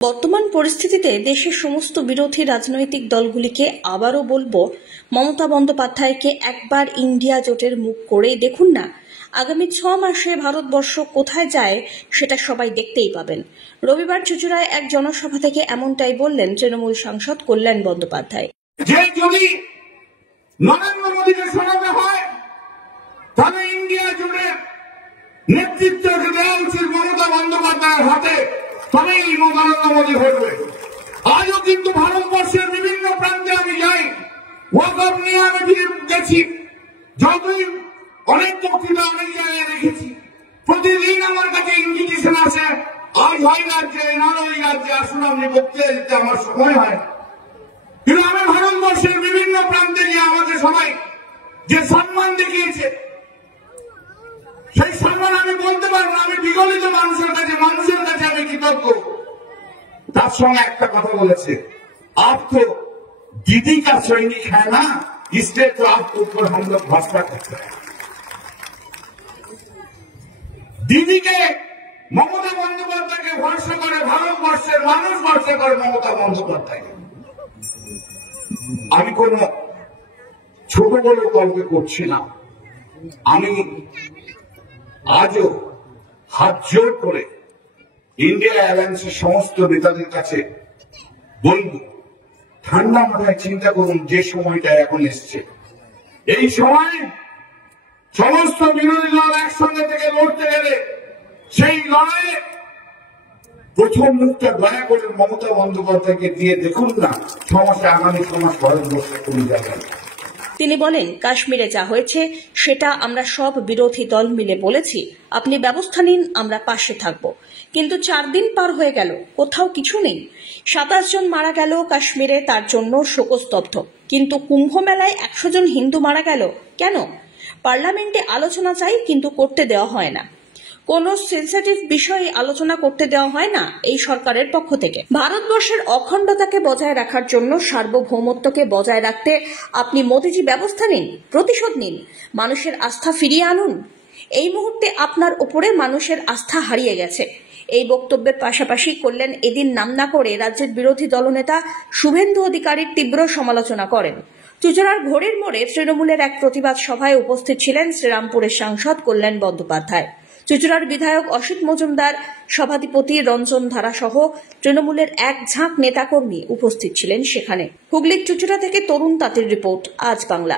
বর্তমান পরিস্থিতিতে দেশের সমস্ত বিরোধী রাজনৈতিক দলগুলিকে আবারও বলবো, মমতা বন্দ্যোপাধ্যায়কে একবার ইন্ডিয়া জোটের মুখ করেই দেখুন না। আগামী 6 মাসে ভারতবর্ষ কোথায় যায় সেটা সবাই দেখতেই পাবেন। রবিবার চুঁচুড়ায় এক জনসভা থেকে এমনটাই বললেন তৃণমূল সাংসদ কল্যাণ বন্দ্যোপাধ্যায়। যে যদি নরেন্দ্র মোদীকে সরাতে হয় তাহলে ইন্ডিয়া জোটের নেতৃত্ব দেওয়া উচিত মমতা বন্দ্যোপাধ্যায়ের হাতে, তবেই নরেন্দ্র মোদী হয়ে। আজও কিন্তু ভারতবর্ষের বিভিন্ন প্রান্তে আমি যাই, ওয়াকফ নিয়ে আমি গেছি, যতই অনেক বক্তৃতা অনেক জায়গায় রেখেছি, প্রতিদিন আমার কাছে ইনভিটেশন আসে, আজ হয় রাজ্যে না ওই রাজ্যে আসুন আপনি বক্তৃতা দিতে, আমার সময় হয়। কিন্তু আমি ভারতবর্ষের বিভিন্ন প্রান্তে গিয়ে আমাকে সবাই যে সম্মান দেখিয়েছে, সেই সম্মান আমি বলতে পারবো না। আমি বিগলিত মানুষের কাছে আমি কৃতজ্ঞ। তার সঙ্গে একটা কথা বলেছে, আপ তো दीदी का सैनिक है ना, इसलिए तो आपके ऊपर हम लोग भरोसा करते हैं। দিদিকে মমতা বন্দ্যোপাধ্যায়কে ভরসা করে ভারতবর্ষের মানুষ ভরসা করে মমতা বন্দ্যোপাধ্যায়কে। আমি কোন ছোট বড় গল্প করছি না। আমি আজও হাত জোর করে ইন্ডিয়া অ্যালায়েন্সের সমস্ত নেতাদের কাছে বলব, ঠান্ডা মাথায় চিন্তা করুন, যে সময়টা এখন এসছে, এই সময় সমস্ত বিরোধী দল একসঙ্গে থেকে লড়তে গেলে সেই লড়াইয়ে প্রথম মুখটা দয়া করে মমতা বন্দ্যোপাধ্যায়কে দিয়ে দেখুন না, আগামী 6 মাস ভারতবর্ষে কোন জায়গায়। তিনি বলেন, কাশ্মীরে যা হয়েছে সেটা আমরা সব বিরোধী দল মিলে বলেছি, আপনি ব্যবস্থা নিন, আমরা পাশে থাকব। কিন্তু 4 দিন পার হয়ে গেল, কোথাও কিছু নেই। 27 জন মারা গেল কাশ্মীরে, তার জন্য শোকস্তব্ধ। কিন্তু কুম্ভ মেলায় 100 জন হিন্দু মারা গেল কেন? পার্লামেন্টে আলোচনা চাই, কিন্তু করতে দেওয়া হয় না। কোন সেন্সিটিভ বিষয়ে আলোচনা করতে দেওয়া হয় না এই সরকারের পক্ষ থেকে। ভারতবর্ষের অখণ্ডতাকে বজায় রাখার জন্য, সার্বভৌমত্বকে বজায় রাখতে আপনি মোদিজি ব্যবস্থা নিন, প্রতিশোধ নিন, মানুষের আস্থা ফিরিয়ে আনুন। এই মুহূর্তে আপনার উপরে মানুষের আস্থা হারিয়ে গেছে। এই বক্তব্যের পাশাপাশি কল্যাণ এদিন নাম না করে রাজ্যের বিরোধী দলনেতা শুভেন্দু অধিকারীর তীব্র সমালোচনা করেন। চুঁচুড়ার ঘড়ির মোড়ে তৃণমূলের এক প্রতিবাদ সভায় উপস্থিত ছিলেন শ্রীরামপুরের সাংসদ কল্যাণ বন্দ্যোপাধ্যায়। চুঁচুড়ার বিধায়ক অসিত মজুমদার, সভাধিপতি রঞ্জন ধারা সহ তৃণমূলের এক ঝাঁক নেতাকর্মী উপস্থিত ছিলেন সেখানে। হুগলির চুঁচুড়া থেকে তরুণ তাঁতির রিপোর্ট, আজ বাংলা।